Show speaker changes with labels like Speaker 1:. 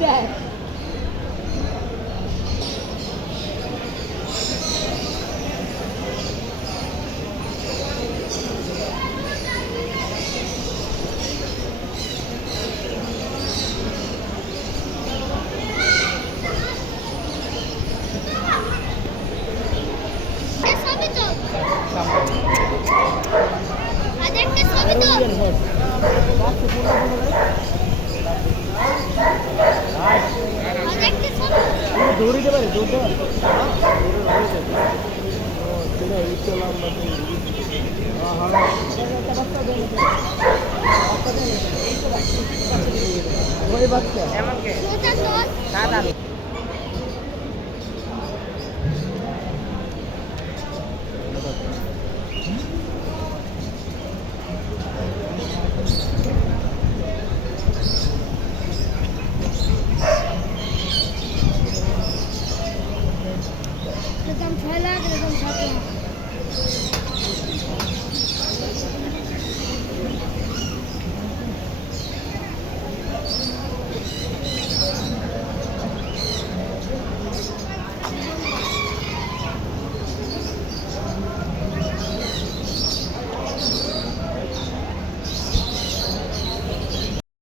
Speaker 1: death. আরেকটা ছবি তো আরেকটা ছবি
Speaker 2: দৌড় দিতে পারে দৌড় দেওয়ার সেটা উচ্চ লম্বা ওই বাচ্চা
Speaker 1: Hola, ¿qué?